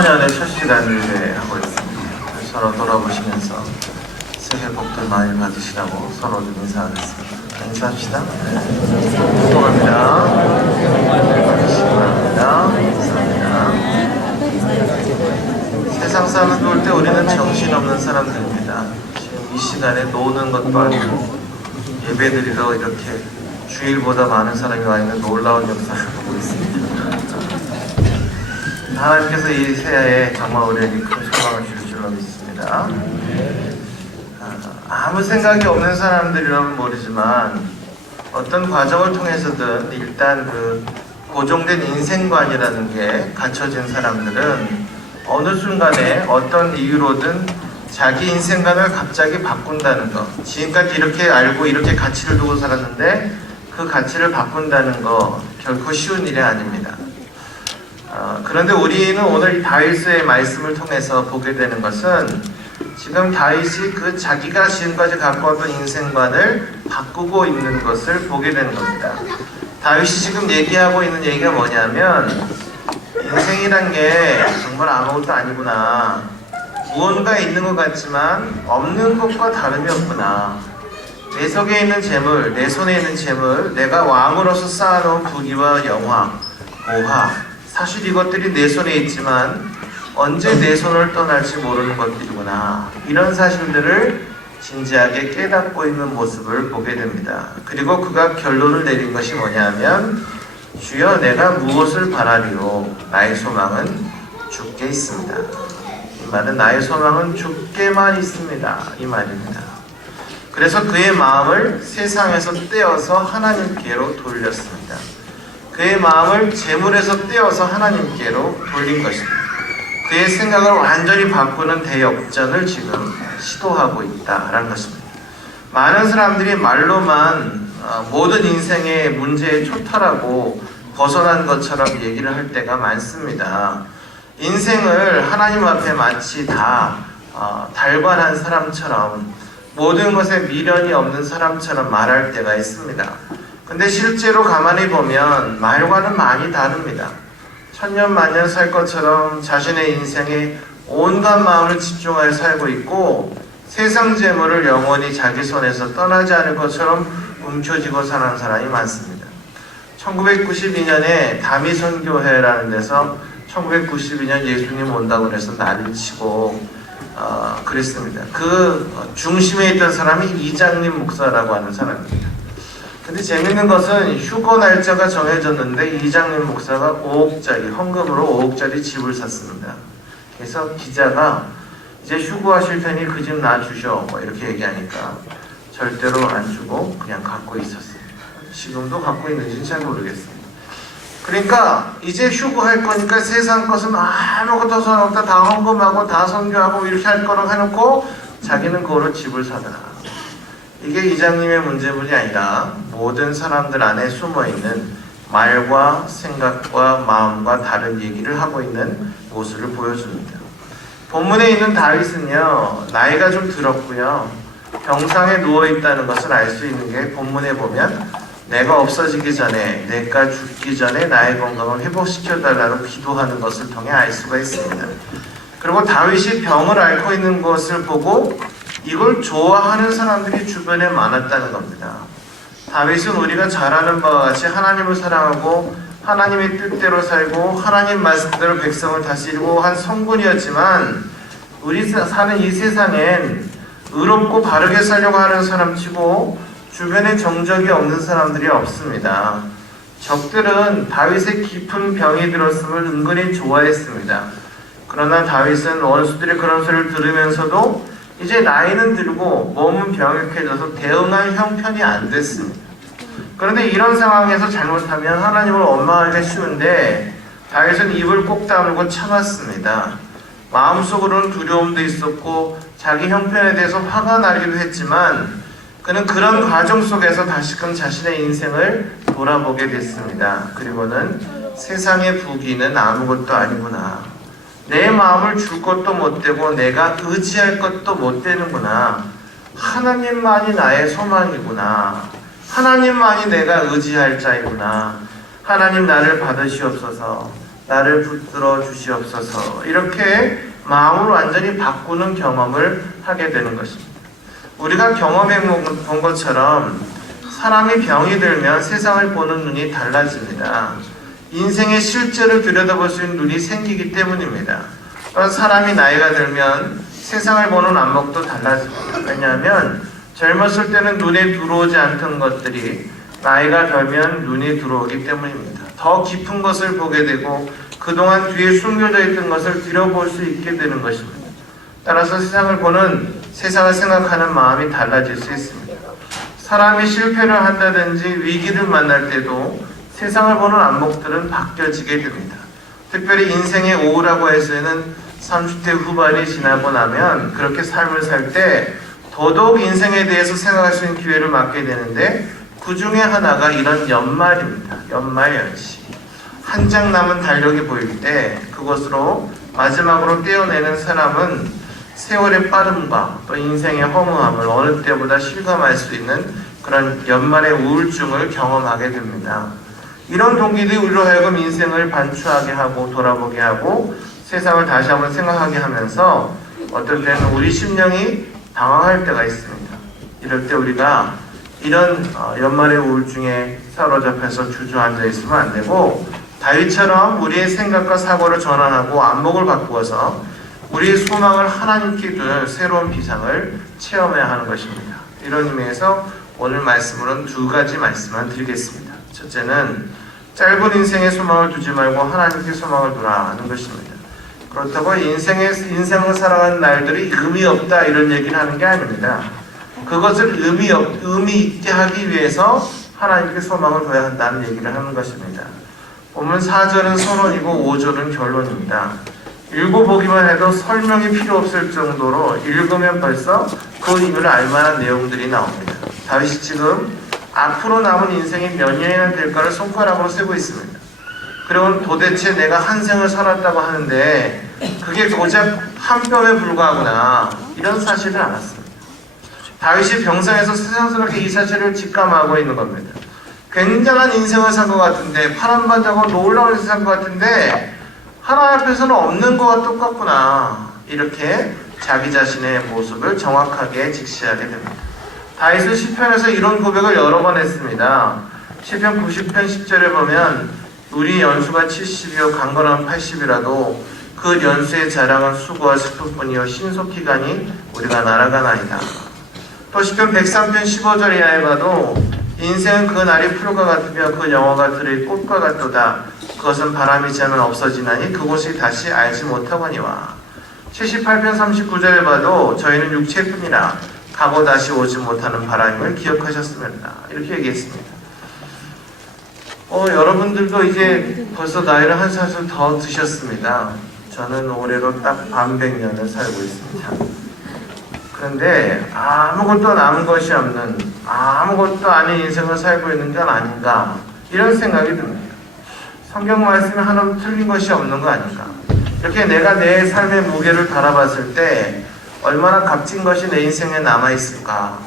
4년의 첫 시간을 하고 있습니다. 서로 돌아보시면서 새해 복들 많이 받으시라고 서로 좀 인사하겠습니다. 인사합시다. 수고합니다. 감사합니다. 세상 사람을 볼 때 우리는 정신없는 사람들입니다. 지금 이 시간에 노는 것도 아니고 예배드리러 이렇게 주일보다 많은 사람이 와 있는 놀라운 역사를 보고 있습니다. 하나님께서 이 새해에 정말 우리에게 큰 소망을 주실 줄로 믿습니다. 아무 생각이 없는 사람들이라면 모르지만 어떤 과정을 통해서든 일단 그 고정된 인생관이라는 게 갖춰진 사람들은 어느 순간에 어떤 이유로든 자기 인생관을 갑자기 바꾼다는 거, 지금까지 이렇게 알고 이렇게 가치를 두고 살았는데 그 가치를 바꾼다는 거 결코 쉬운 일이 아닙니다. 그런데 우리는 오늘 이 다윗의 말씀을 통해서 보게 되는 것은 지금 다윗이 그 자기가 지금까지 갖고 왔던 인생관을 바꾸고 있는 것을 보게 되는 겁니다. 다윗이 지금 얘기하고 있는 얘기가 뭐냐면 인생이란 게 정말 아무것도 아니구나. 무언가 있는 것 같지만 없는 것과 다름이 없구나. 내 속에 있는 재물, 내 손에 있는 재물, 내가 왕으로서 쌓아놓은 부귀와 영화, 고화, 사실 이것들이 내 손에 있지만 언제 내 손을 떠날지 모르는 것들이구나. 이런 사실들을 진지하게 깨닫고 있는 모습을 보게 됩니다. 그리고 그가 결론을 내린 것이 뭐냐면 주여 내가 무엇을 바라리요 나의 소망은 주께 있습니다. 이 말은 나의 소망은 주께만 있습니다. 이 말입니다. 그래서 그의 마음을 세상에서 떼어서 하나님께로 돌렸습니다. 그의 마음을 재물에서 떼어서 하나님께로 돌린 것입니다. 그의 생각을 완전히 바꾸는 대역전을 지금 시도하고 있다라는 것입니다. 많은 사람들이 말로만 모든 인생의 문제에 초탈하고 벗어난 것처럼 얘기를 할 때가 많습니다. 인생을 하나님 앞에 마치 다 달관한 사람처럼 모든 것에 미련이 없는 사람처럼 말할 때가 있습니다. 근데 실제로 가만히 보면 말과는 많이 다릅니다. 천년만년 살 것처럼 자신의 인생에 온갖 마음을 집중하여 살고 있고 세상 재물을 영원히 자기 손에서 떠나지 않을 것처럼 움켜쥐고 사는 사람이 많습니다. 1992년에 다미선교회라는 데서 1992년 예수님 온다고 해서 난리를 치고 그랬습니다. 그 중심에 있던 사람이 이장림 목사라고 하는 사람입니다. 근데 재밌는 것은 휴거 날짜가 정해졌는데 이장림 목사가 5억짜리 헌금으로 5억짜리 집을 샀습니다. 그래서 기자가 이제 휴거하실 테니 그 집 놔주셔 뭐 이렇게 얘기하니까 절대로 안 주고 그냥 갖고 있었습니다. 지금도 갖고 있는지는 잘 모르겠습니다. 그러니까 이제 휴거할 거니까 세상 것은 아무것도 소용없다, 다 헌금하고 다 선교하고 이렇게 할 거라고 해놓고 자기는 그거로 집을 사더라. 이게 이장님의 문제뿐이 아니라 모든 사람들 안에 숨어있는 말과 생각과 마음과 다른 얘기를 하고 있는 모습을 보여줍니다. 본문에 있는 다윗은요, 나이가 좀 들었고요, 병상에 누워있다는 것을 알 수 있는 게 본문에 보면 내가 없어지기 전에, 내가 죽기 전에 나의 건강을 회복시켜달라고 기도하는 것을 통해 알 수가 있습니다. 그리고 다윗이 병을 앓고 있는 것을 보고 이걸 좋아하는 사람들이 주변에 많았다는 겁니다. 다윗은 우리가 잘 아는 바와 같이 하나님을 사랑하고 하나님의 뜻대로 살고 하나님 말씀대로 백성을 다스리고 한 성군이었지만 우리 사는 이 세상엔 의롭고 바르게 살려고 하는 사람치고 주변에 정적이 없는 사람들이 없습니다. 적들은 다윗의 깊은 병이 들었음을 은근히 좋아했습니다. 그러나 다윗은 원수들이 그런 소리를 들으면서도 이제 나이는 들고 몸은 병약해져서 대응할 형편이 안 됐습니다. 그런데 이런 상황에서 잘못하면 하나님을 원망하기가 쉬운데 다윗은 입을 꼭 다물고 참았습니다. 마음속으로는 두려움도 있었고 자기 형편에 대해서 화가 나기도 했지만 그는 그런 과정 속에서 다시금 자신의 인생을 돌아보게 됐습니다. 그리고는 세상의 부귀는 아무것도 아니구나. 내 마음을 줄 것도 못 되고 내가 의지할 것도 못 되는구나. 하나님만이 나의 소망이구나. 하나님만이 내가 의지할 자이구나. 하나님 나를 받으시옵소서. 나를 붙들어 주시옵소서. 이렇게 마음을 완전히 바꾸는 경험을 하게 되는 것입니다. 우리가 경험해 본 것처럼 사람이 병이 들면 세상을 보는 눈이 달라집니다. 인생의 실제를 들여다볼 수 있는 눈이 생기기 때문입니다. 사람이 나이가 들면 세상을 보는 안목도 달라집니다. 왜냐하면 젊었을 때는 눈에 들어오지 않던 것들이 나이가 들면 눈에 들어오기 때문입니다. 더 깊은 것을 보게 되고 그동안 뒤에 숨겨져 있던 것을 들여볼 수 있게 되는 것입니다. 따라서 세상을 생각하는 마음이 달라질 수 있습니다. 사람이 실패를 한다든지 위기를 만날 때도 세상을 보는 안목들은 바뀌어지게 됩니다. 특별히 인생의 오후라고 해서는 30대 후반이 지나고 나면 그렇게 삶을 살 때 더더욱 인생에 대해서 생각할 수 있는 기회를 맞게 되는데 그 중에 하나가 이런 연말입니다. 연말연시. 한 장 남은 달력이 보일 때 그것으로 마지막으로 떼어내는 사람은 세월의 빠름과 또 인생의 허무함을 어느 때보다 실감할 수 있는 그런 연말의 우울증을 경험하게 됩니다. 이런 동기들이 우리로 하여금 인생을 반추하게 하고 돌아보게 하고 세상을 다시 한번 생각하게 하면서 어떤 때는 우리 심령이 당황할 때가 있습니다. 이럴 때 우리가 이런 연말의 우울증에 사로잡혀서 주저앉아 있으면 안 되고 다윗처럼 우리의 생각과 사고를 전환하고 안목을 바꾸어서 우리의 소망을 하나님께 줄 새로운 비상을 체험해야 하는 것입니다. 이런 의미에서 오늘 말씀으로는 두 가지 말씀만 드리겠습니다. 첫째는 짧은 인생의 소망을 두지 말고 하나님께 소망을 두라 하는 것입니다. 그렇다고 인생을 살아가는 날들이 의미 없다 이런 얘기를 하는 게 아닙니다. 그것을 의미 있게 하기 위해서 하나님께 소망을 둬야 한다는 얘기를 하는 것입니다. 보면 4절은 서론이고 5절은 결론입니다. 읽어보기만 해도 설명이 필요 없을 정도로 읽으면 벌써 그 의미를 알만한 내용들이 나옵니다. 다윗이 지금 앞으로 남은 인생이 몇 년이나 될까를 손가락으로 세고 있습니다. 그리고 도대체 내가 한 생을 살았다고 하는데 그게 고작 한 뼘에 불과하구나 이런 사실을 알았습니다. 다윗이 병상에서 세상스럽게 이 사실을 직감하고 있는 겁니다. 굉장한 인생을 산 것 같은데 파란반장하고 놀라운 인생을 산 것 같은데 하나님 앞에서는 없는 것과 똑같구나 이렇게 자기 자신의 모습을 정확하게 직시하게 됩니다. 다윗은 시편에서 이런 고백을 여러 번 했습니다. 시편 90편 10절에 보면 우리 연수가 70이요 강건한 80이라도 그 연수의 자랑은 수고와 슬픔뿐이요 신속히 가니 우리가 날아가나이다. 또 시편 103편 15절 이하에 봐도 인생은 그 날이 풀과 같으며 그 영화가 들의 꽃과 같도다. 그것은 바람이 지나면 없어지나니 그곳이 다시 알지 못하거니와. 78편 39절에 봐도 저희는 육체뿐이라 가고 다시 오지 못하는 바람을 기억하셨습니다. 이렇게 얘기했습니다. 여러분들도 이제 벌써 나이를 한 살씩 더 드셨습니다. 저는 올해로 딱 반백년을 살고 있습니다. 그런데 아무것도 남은 것이 없는 아무것도 아닌 인생을 살고 있는 건 아닌가 이런 생각이 듭니다. 성경 말씀이 하나도 틀린 것이 없는 거 아닌가. 이렇게 내가 내 삶의 무게를 바라봤을 때 얼마나 값진 것이 내 인생에 남아있을까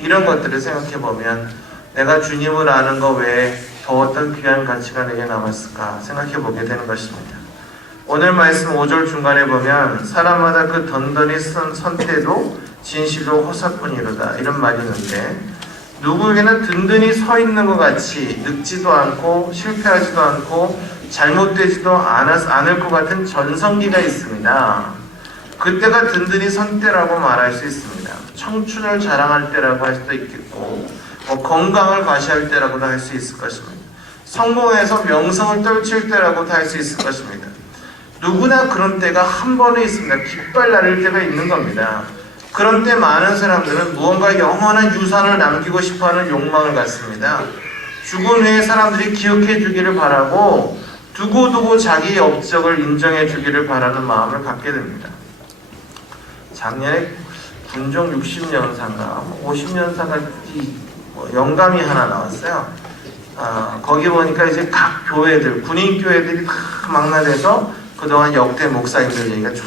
이런 것들을 생각해보면 내가 주님을 아는 것 외에 더 어떤 귀한 가치가 내게 남았을까 생각해보게 되는 것입니다. 오늘 말씀 5절 중간에 보면 사람마다 그 던던히 선 때도 진실로 허사뿐이로다 이런 말이 있는데 누구에게는 든든히 서 있는 것 같이 늙지도 않고 실패하지도 않고 잘못되지도 않을 것 같은 전성기가 있습니다. 그때가 든든히 선 때라고 말할 수 있습니다. 청춘을 자랑할 때라고 할 수도 있겠고 건강을 과시할 때라고도 할 수 있을 것입니다. 성공해서 명성을 떨칠 때라고도 할 수 있을 것입니다. 누구나 그런 때가 한 번에 있습니다. 깃발 나를 때가 있는 겁니다. 그런 때 많은 사람들은 무언가 영원한 유산을 남기고 싶어하는 욕망을 갖습니다. 죽은 후에 사람들이 기억해 주기를 바라고 두고두고 자기의 업적을 인정해 주기를 바라는 마음을 갖게 됩니다. 작년에 군종 60년사인가 50년사가 영감이 하나 나왔어요. 거기 보니까 이제 각 교회들, 군인 교회들이 다 망라돼서 그동안 역대 목사님들 얘기가 쭉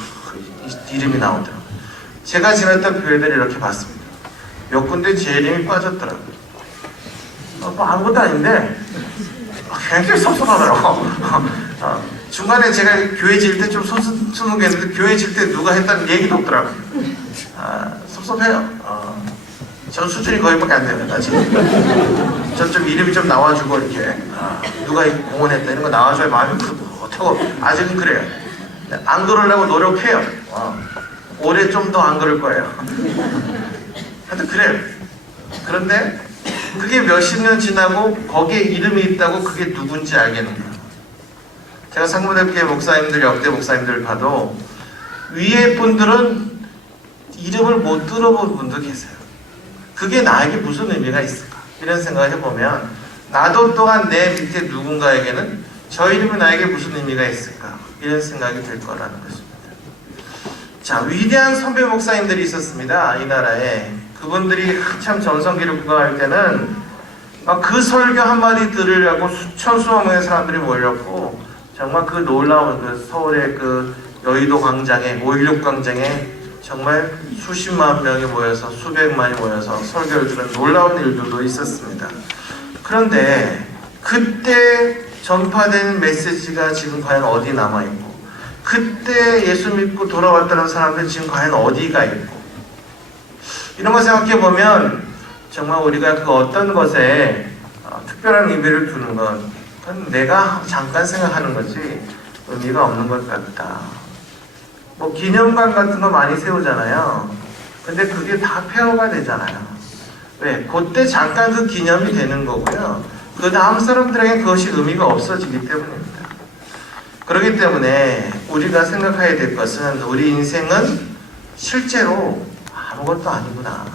이름이 나오더라고요. 제가 지냈던 교회들을 이렇게 봤습니다. 몇 군데 제 이름이 빠졌더라고요. 뭐 아무것도 아닌데 굉장히 섭섭하더라고. 중간에 제가 교회 질 때 좀 소문했는데 교회 질 때 누가 했다는 얘기도 없더라고요. 섭섭해요. 전 수준이 거기밖에 안 됩니다 지금. 전 좀 이름이 좀 나와주고 이렇게 누가 공헌했다 이런 거 나와줘야 마음이 그렇다고 아직은 그래요. 안 그러려고 노력해요. 올해 좀 더 안 그럴 거예요. 하여튼 그래요. 그런데 그게 몇십 년 지나고 거기에 이름이 있다고 그게 누군지 알겠는 거예요. 제가 상무대교회 목사님들, 역대 목사님들 봐도 위에 분들은 이름을 못 들어본 분도 계세요. 그게 나에게 무슨 의미가 있을까? 이런 생각을 해보면 나도 또한 내 밑에 누군가에게는 저 이름이 나에게 무슨 의미가 있을까? 이런 생각이 들 거라는 것입니다. 자, 위대한 선배 목사님들이 있었습니다. 이 나라에. 그분들이 한참 전성기를 구가할 때는 막 그 설교 한마디 들으려고 수천 수만 명의 사람들이 몰렸고 정말 그 놀라운 그 서울의 그 여의도 광장에 5.16 광장에 정말 수십만 명이 모여서 수백만이 모여서 설교를 들은 놀라운 일들도 있었습니다. 그런데 그때 전파된 메시지가 지금 과연 어디 남아있고 그때 예수 믿고 돌아왔다는 사람들 지금 과연 어디가 있고 이런 걸 생각해보면 정말 우리가 그 어떤 것에 특별한 의미를 두는 건 그건 내가 잠깐 생각하는 거지 의미가 없는 것 같다. 뭐 기념관 같은 거 많이 세우잖아요. 근데 그게 다 폐허가 되잖아요. 왜? 그때 잠깐 그 기념이 되는 거고요. 그 다음 사람들에게 그것이 의미가 없어지기 때문입니다. 그렇기 때문에 우리가 생각해야 될 것은 우리 인생은 실제로 아무것도 아니구나.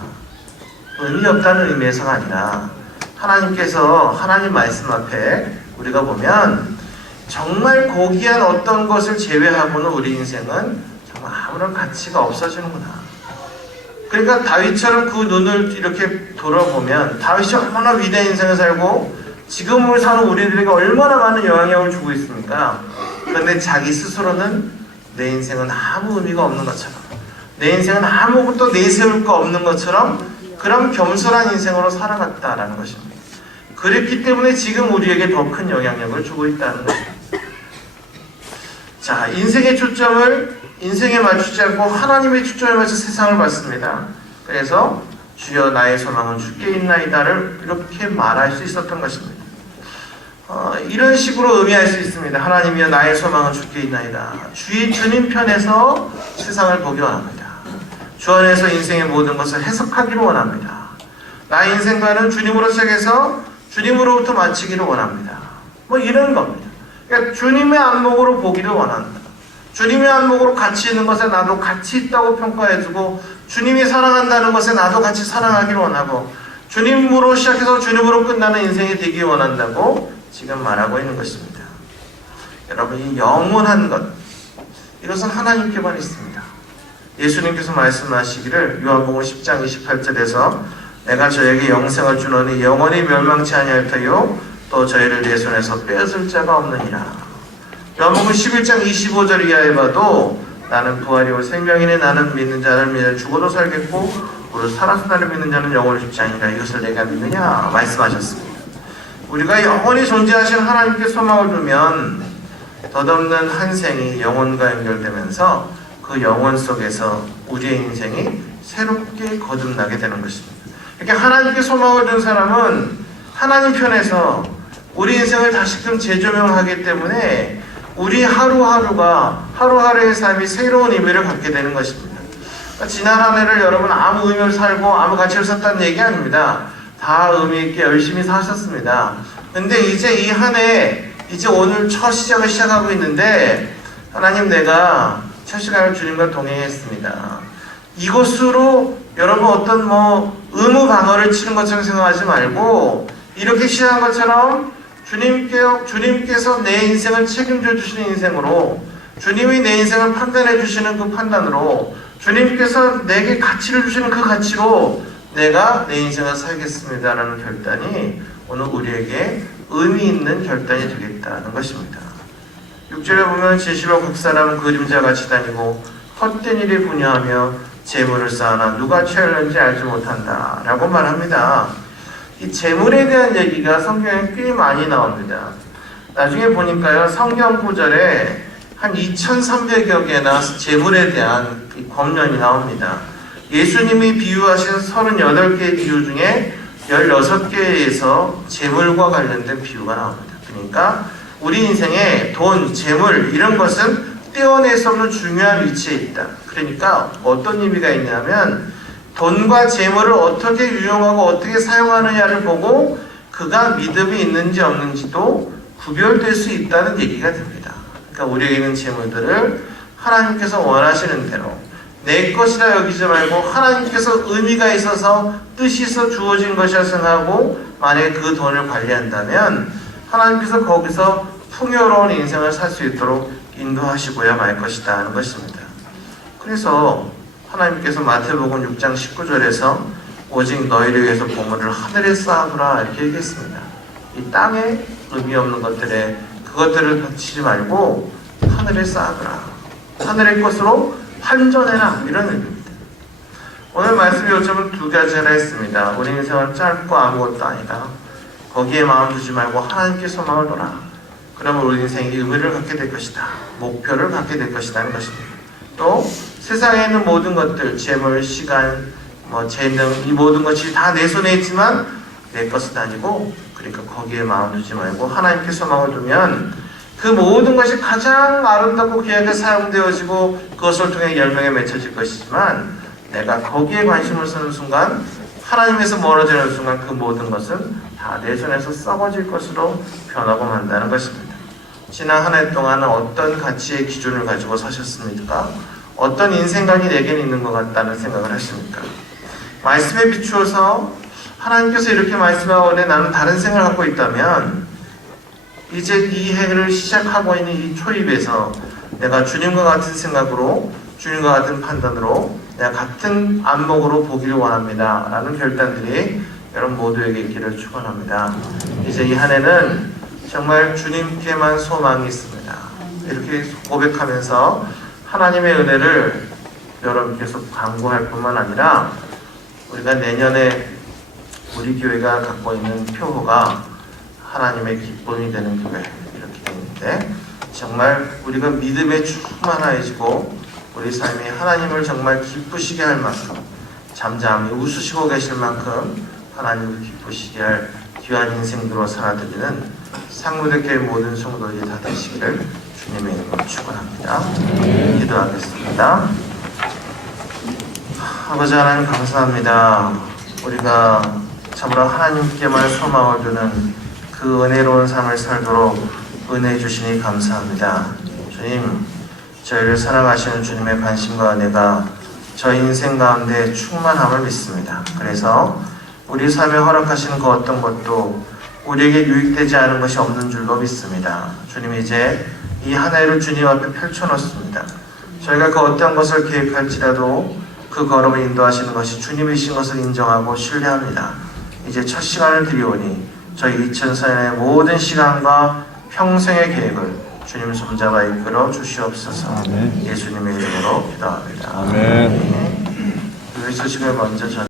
의미 없다는 의미에서가 아니라 하나님께서 하나님 말씀 앞에 우리가 보면 정말 고귀한 어떤 것을 제외하고는 우리 인생은 정말 아무런 가치가 없어지는구나. 그러니까 다윗처럼 그 눈을 이렇게 돌아보면 다윗이 얼마나 위대한 인생을 살고 지금을 사는 우리들에게 얼마나 많은 영향력을 주고 있습니까? 그런데 자기 스스로는 내 인생은 아무 의미가 없는 것처럼 내 인생은 아무것도 내세울 거 없는 것처럼 그런 겸손한 인생으로 살아갔다라는 것입니다. 그랬기 때문에 지금 우리에게 더 큰 영향력을 주고 있다는 것입니다. 자, 인생의 초점을 인생에 맞추지 않고 하나님의 초점에 맞춰 세상을 봤습니다. 그래서 주여 나의 소망은 주께 있나이다를 이렇게 말할 수 있었던 것입니다. 이런 식으로 의미할 수 있습니다. 하나님이여 나의 소망은 주께 있나이다. 주님 편에서 세상을 보기 원합니다. 주 안에서 인생의 모든 것을 해석하기를 원합니다. 나의 인생과는 주님으로 시작해서 주님으로부터 마치기를 원합니다. 뭐 이런 겁니다. 그러니까 주님의 안목으로 보기를 원한다. 주님의 안목으로 가치 있는 것에 나도 가치 있다고 평가해주고 주님이 사랑한다는 것에 나도 같이 사랑하기를 원하고 주님으로 시작해서 주님으로 끝나는 인생이 되기 원한다고 지금 말하고 있는 것입니다. 여러분, 이 영원한 것, 이것은 하나님께만 있습니다. 예수님께서 말씀하시기를 요한복음 10장 28절에서 내가 저에게 영생을 주노니 영원히 멸망치 아니할 터요 또 저희를 내 손에서 빼앗을 자가 없느니라. 요한복음 11장 25절 이하에 봐도 나는 부활이요 생명이니 나는 믿는 자를 믿어 죽어도 살겠고 오늘 살아서 나를 믿는 자는 영원히 죽지 아니라 이것을 내가 믿느냐 말씀하셨습니다. 우리가 영원히 존재하신 하나님께 소망을 두면 덧없는 한 생이 영혼과 연결되면서 그 영혼 속에서 우리의 인생이 새롭게 거듭나게 되는 것입니다. 이렇게 하나님께 소망을 둔 사람은 하나님 편에서 우리 인생을 다시금 재조명하기 때문에 우리 하루하루의 삶이 새로운 의미를 갖게 되는 것입니다. 그러니까 지난 한 해를 여러분 아무 의미를 살고 아무 가치를 썼다는 얘기 아닙니다. 다 의미 있게 열심히 사셨습니다. 근데 이제 이 한 해, 이제 오늘 첫 시작을 시작하고 있는데 하나님 내가 첫 시간을 주님과 동행했습니다. 이것으로 여러분 어떤 의무 방어를 치는 것처럼 생각하지 말고 이렇게 시작한 것처럼 주님께서 내 인생을 책임져 주시는 인생으로 주님이 내 인생을 판단해 주시는 그 판단으로 주님께서 내게 가치를 주시는 그 가치로 내가 내 인생을 살겠습니다라는 결단이 오늘 우리에게 의미 있는 결단이 되겠다는 것입니다. 6절에 보면 진실로 각 사람은 그림자같이 다니고 헛된 일에 분야하며 재물을 쌓아나 누가 취하는지 알지 못한다 라고 말합니다. 이 재물에 대한 얘기가 성경에 꽤 많이 나옵니다. 나중에 보니까요, 성경 구절에 한 2,300여 개나 재물에 대한 권면이 나옵니다. 예수님이 비유하신 38개의 비유 중에 16개에서 재물과 관련된 비유가 나옵니다. 그러니까 우리 인생에 돈, 재물 이런 것은 떼어낼 수 없는 중요한 위치에 있다. 그러니까 어떤 의미가 있냐면 돈과 재물을 어떻게 유용하고 어떻게 사용하느냐를 보고 그가 믿음이 있는지 없는지도 구별될 수 있다는 얘기가 됩니다. 그러니까 우리에게 있는 재물들을 하나님께서 원하시는 대로 내 것이라 여기지 말고 하나님께서 의미가 있어서 뜻이 있어 주어진 것이라 생각하고 만약에 그 돈을 관리한다면 하나님께서 거기서 풍요로운 인생을 살 수 있도록 인도하시고야 말 것이다 하는 것입니다. 그래서 하나님께서 마태복음 6장 19절에서 오직 너희를 위해서 보물을 하늘에 쌓아두라 이렇게 얘기했습니다. 이 땅에 의미 없는 것들에 그것들을 바치지 말고 하늘에 쌓아두라. 하늘의 것으로 환전해라 이런 의미입니다. 오늘 말씀 요점은 두 가지나 했습니다. 우리 인생은 짧고 아무것도 아니다. 거기에 마음 두지 말고 하나님께 소망을 둬라. 그러면 우리 인생이 의미를 갖게 될 것이다. 목표를 갖게 될 것이라는 것입니다. 또 세상에 있는 모든 것들, 재물, 시간, 재능 이 모든 것이 다 내 손에 있지만 내 것은 아니고 그러니까 거기에 마음 두지 말고 하나님께 소망을 두면 그 모든 것이 가장 아름답고 귀하게 사용되어지고 그것을 통해 열매가 맺혀질 것이지만 내가 거기에 관심을 쓰는 순간 하나님에서 멀어지는 순간 그 모든 것은 다 내 손에서 썩어질 것으로 변하고 만다는 것입니다. 지난 한 해 동안은 어떤 가치의 기준을 가지고 사셨습니까? 어떤 인생관이 내게는 있는 것 같다는 생각을 하십니까? 말씀에 비추어서 하나님께서 이렇게 말씀하고 나는 다른 생각을 갖고 있다면 이제 이 해를 시작하고 있는 이 초입에서 내가 주님과 같은 생각으로 주님과 같은 판단으로 내가 같은 안목으로 보기를 원합니다 라는 결단들이 여러분 모두에게 있기를 축원합니다. 이제 이 한 해는 정말 주님께만 소망이 있습니다. 이렇게 고백하면서 하나님의 은혜를 여러분 계속 강구할 뿐만 아니라 우리가 내년에 우리 교회가 갖고 있는 표어가 하나님의 기쁨이 되는 교회 이렇게 되는데 정말 우리가 믿음에 충만해지고 우리 삶이 하나님을 정말 기쁘시게 할 만큼 잠잠히 웃으시고 계실 만큼 하나님을 기쁘시게 할 귀한 인생으로 살아드리는 상무대교회 모든 성도들이 다 되시기를 주님의 이름으로 축원합니다. 기도하겠습니다. 아버지 하나님 감사합니다. 우리가 참으로 하나님께만 소망을 두는 그 은혜로운 삶을 살도록 은혜 주시니 감사합니다. 주님, 저희를 사랑하시는 주님의 관심과 은혜가 저희 인생 가운데 충만함을 믿습니다. 그래서 우리 삶에 허락하시는 그 어떤 것도 우리에게 유익되지 않은 것이 없는 줄로 믿습니다. 주님 이제 이 한 해를 주님 앞에 펼쳐놓습니다. 저희가 그 어떤 것을 계획할지라도 그 걸음을 인도하시는 것이 주님이신 것을 인정하고 신뢰합니다. 이제 첫 시간을 드리오니 저희 2004년의 모든 시간과 평생의 계획을 주님 손잡아 이끌어 주시옵소서. 아멘. 예수님의 이름으로 기도합니다. 아멘. 이 소식을 먼저 전